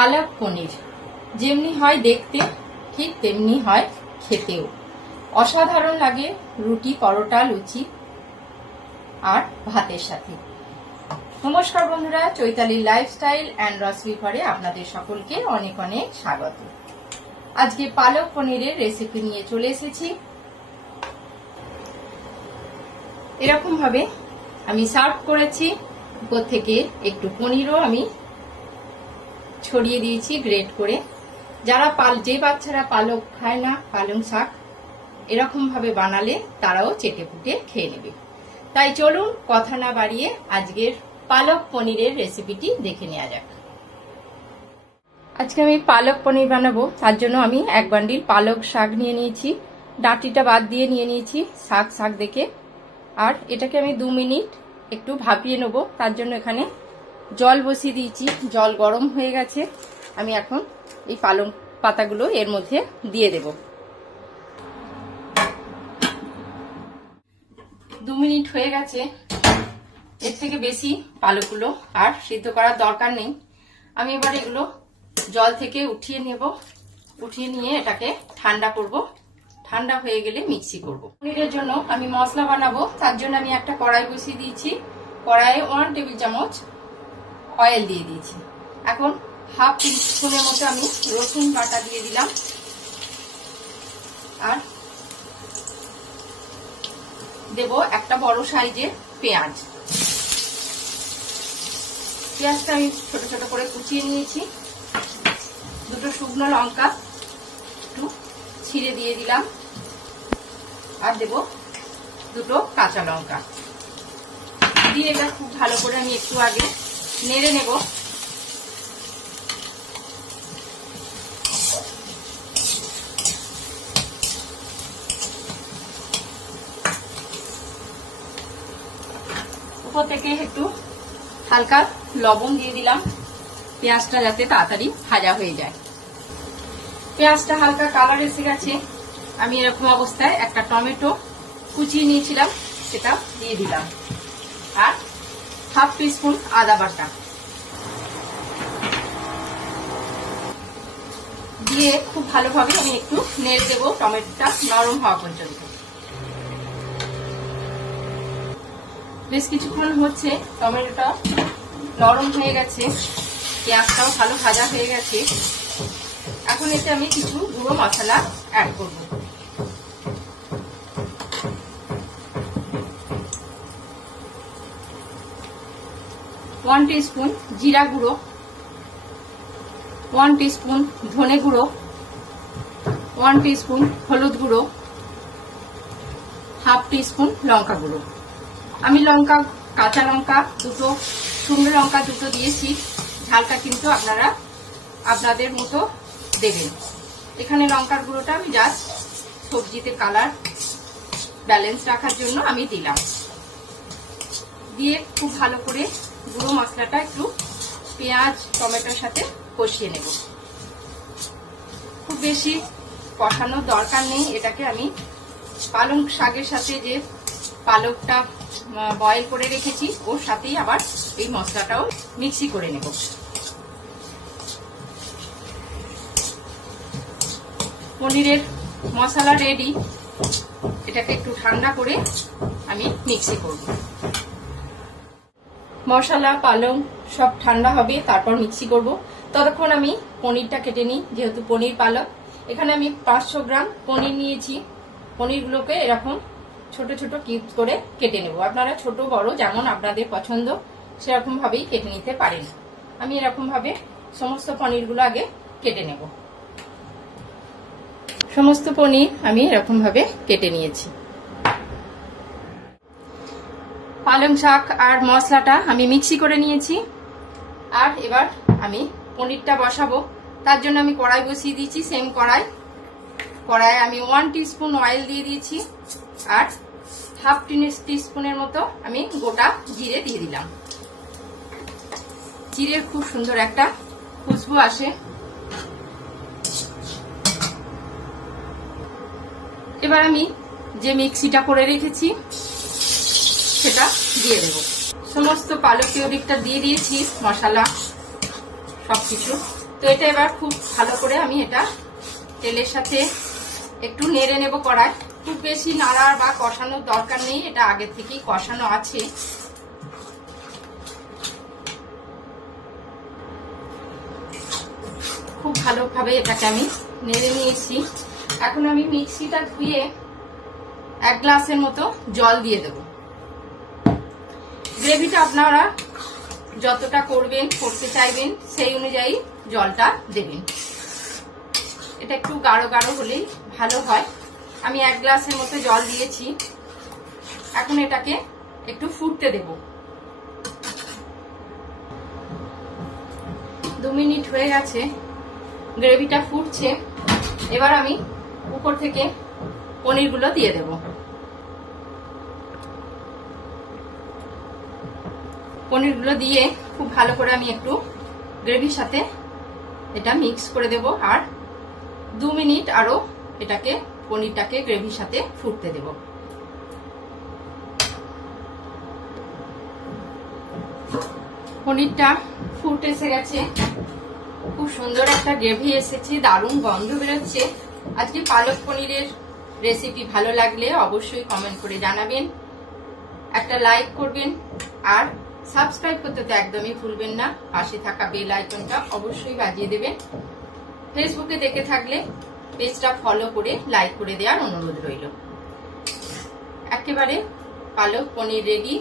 পালক পনির যেমনি হয় দেখতে ঠিক তেমনি হয় খেতেও। অসাধারণ লাগে রুটি, পরোটা, লুচি আর ভাতের সাথে। নমস্কার বন্ধুরা, চৈতালির লাইফস্টাইল অ্যান্ড রসবি ঘরে আপনাদের সকলকে অনেক অনেক স্বাগত। আজকে পালক পনিরের রেসিপি নিয়ে চলে এসেছি। এরকম ভাবে আমি সার্ভ করেছি। উপর থেকে একটু পনিরও আমি ছড়িয়ে দিয়েছি গ্রেট করে। যারা যে বাচ্চারা পালক খায় না, পালং শাক এরকম ভাবে বানালে তারাও চেটে পুটে খেয়ে নেবে। তাই চলুন কথা না বাড়িয়ে আজকের পালক পনিরের রেসিপিটি দেখে নেওয়া যাক। আজকে আমি পালক পনির বানাবো। তার জন্য আমি এক বান্ডিল পালক শাক নিয়ে নিয়েছি, ডাঁটিটা বাদ দিয়ে নিয়ে নিয়েছি শাক দেখে। আর এটাকে আমি 2 মিনিট একটু ভাপিয়ে নেব। তার জন্য এখানে জল বসিয়ে দিয়েছি, জল গরম হয়ে গেছে। আমি এখন এই পালং পাতাগুলো এর মধ্যে দিয়ে দেব। 2 মিনিট হয়ে গেছে। এর থেকে বেশি পালকগুলো আর সিদ্ধ করার দরকার নেই। আমি এবার এগুলো জল থেকে উঠিয়ে নেব। উঠিয়ে নিয়ে এটাকে ঠান্ডা করব। ঠান্ডা হয়ে গেলে মিক্সি করব। পনিরের জন্য আমি মশলা বানাবো। তার জন্য আমি একটা কড়াই বসিয়ে দিয়েছি। কড়াইয়ে 1 টেবিল চামচ অয়েল দিয়ে দিয়েছি। এখন হাফ টিস্পুনের মতো আমি রসুন বাটা দিয়ে দিলাম। আর দেব একটা বড় সাইজের পেঁয়াজ। পেঁয়াজটা আমি ছোট ছোট করে কুচিয়ে নিয়েছি। 2টো শুকনো লঙ্কা একটু ছিঁড়ে দিয়ে দিলাম। আর দেব 2টো কাঁচা লঙ্কা দিয়ে এটা খুব ভালো করে আমি একটু আগে নেড়ে নেব। উপর থেকে একটু হালকা লবণ দিয়ে দিলাম, পেঁয়াজটা যাতে তাড়াতাড়ি ভাজা হয়ে যায়। পেঁয়াজটা হালকা কালার এসে গেছে। আমি এরকম অবস্থায় একটা টমেটো কুচিয়ে নিয়েছিলাম, সেটা দিয়ে দিলাম। আর হাফ টিস্পুন আদা বাটা দিয়ে খুব ভালোভাবে আমি একটু নেড়ে দেবো টমেটোটা নরম হওয়া পর্যন্ত। বেশ কিছুক্ষণ হচ্ছে, টমেটোটা নরম হয়ে গেছে, পেঁয়াজটাও ভালো ভাজা হয়ে গেছে। এখন এতে আমি কিছু গুঁড়ো মশলা অ্যাড করব। ওয়ান টিস্পুন জিরা গুঁড়ো, 1 টিস্পুন ধনে গুঁড়ো, 1 টিস্পুন হলুদ গুঁড়ো, হাফ টিস্পুন লঙ্কা গুঁড়ো। আমি কাঁচা লঙ্কা 2টো, শুকনো লঙ্কা 2টো দিয়েছি। ঝালটা কিন্তু আপনারা আপনাদের মতো দেবেন। এখানে লঙ্কার গুঁড়োটা আমি জাস্ট সবজিতে কালার ব্যালেন্স রাখার জন্য আমি দিলাম। দিয়ে খুব ভালো করে গুঁড়ো মশলাটা একটু পেঁয়াজ টমেটোর সাথে কষিয়ে নেব। খুব বেশি কষানোর দরকার নেই। এটাকে আমি পালং শাকের সাথে যে পালকটা বয়েল করে রেখেছি ওর সাথেই আবার এই মশলাটাও মিক্সি করে নেব। পনিরের মশলা রেডি। এটাকে একটু ঠান্ডা করে আমি মিক্সি করব। মশলা পালং সব ঠান্ডা হবে, তারপর মিক্সি করব। ততক্ষণ আমি পনিরটা কেটে নিই। যেহেতু পনির পালক, এখানে আমি 500 গ্রাম পনির নিয়েছি। পনিরগুলোকে এরকম ছোট ছোট কিউব করে কেটে নেব। আপনারা ছোট বড় যেমন আপনাদের পছন্দ সেরকম ভাবেই কেটে নিতে পারেন। আমি এরকম ভাবে সমস্ত পনিরগুলো আগে কেটে নেব। সমস্ত পনির আমি এরকম ভাবে কেটে নিয়েছি। পালং শাক আর মশলাটা আমি মিক্সি করে নিয়েছি। আর এবার আমি পনিরটা বসাবো। তার জন্য আমি কড়াই বসিয়ে দিয়েছি। সেম কড়াই আমি 1 টিস্পুন অয়েল দিয়ে দিয়েছি। আর হাফ টিস্পুনের মতো আমি গোটা জিরে দিয়ে দিলাম। জিরের খুব সুন্দর একটা খুশবু আসে। এবার আমি যে মিক্সিটা করে রেখেছি সেটা দিয়ে দেব। সমস্ত পালক পিউরিটা দিয়ে দিয়েছি, মশলা সবকিছু তো এটা এবার খুব ভালো করে আমি এটা তেলের সাথে একটু নেড়ে নেব কড়াই। খুব বেশি নাড়ার বা কষানোর দরকার নেই, এটা আগে থেকেই কষানো আছে। খুব ভালোভাবে এটাকে আমি নেড়ে নিয়েছি। এখন আমি মিক্সিটা ধুয়ে 1 গ্লাসের মতো জল দিয়ে দেব। গ্রেভিটা আপনারা যতটা করতে চাইবেন সেই অনুযায়ী জলটা দেবেন। এটা একটু গাঢ় গাঢ় হলেই ভালো হয়। আমি 1 গ্লাসের মতো জল দিয়েছি। এখন এটাকে একটু ফুটতে দেব। 2 মিনিট হয়ে গেছে, গ্রেভিটা ফুটছে। এবার আমি উপর থেকে পনিরগুলো দিয়ে দেব। পনিরগুলো দিয়ে খুব ভালো করে আমি একটু গ্রেভির সাথে এটা মিক্স করে দেব। আর 2 মিনিট আরো এটাকে পনিরটাকে গ্রেভির সাথে ফুটতে দেব। পনিরটা ফুটে এসে গেছে, খুব সুন্দর একটা গ্রেভি এসেছে, দারুণ গন্ধ বেরোচ্ছে। আজকে পালক পনিরের রেসিপি ভালো লাগলে অবশ্যই কমেন্ট করে জানাবেন, একটা লাইক করবেন, আর সাবস্ক্রাইব করতে তো একদমই ভুলবেন না। পাশে থাকা বেল আইকনটা অবশ্যই বাজিয়ে দেবেন। ফেসবুকে দেখে থাকলে পেজটা ফলো করে লাইক করে দেওয়ার অনুরোধ রইল। একেবারে পালক পনির রেডি।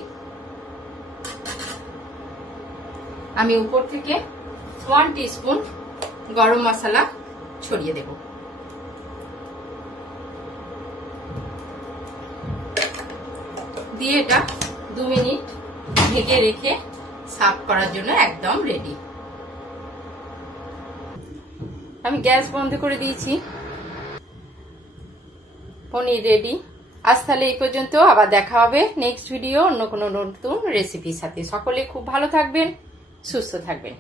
আমি উপর থেকে 1 টিস্পুন গরম মশলা ছড়িয়ে দেব। দিয়ে এটা 2 মিনিট ঢেকে রেখে সার্ভ করার জন্য একদম রেডি। আমি গ্যাস বন্ধ করে দিয়েছি। পনির রেডি। আজ তাহলে এই পর্যন্ত, আবার দেখা হবে নেক্সট ভিডিও অন্য কোনো নতুন রেসিপির সাথে। সকলে খুব ভালো থাকবেন, সুস্থ থাকবেন।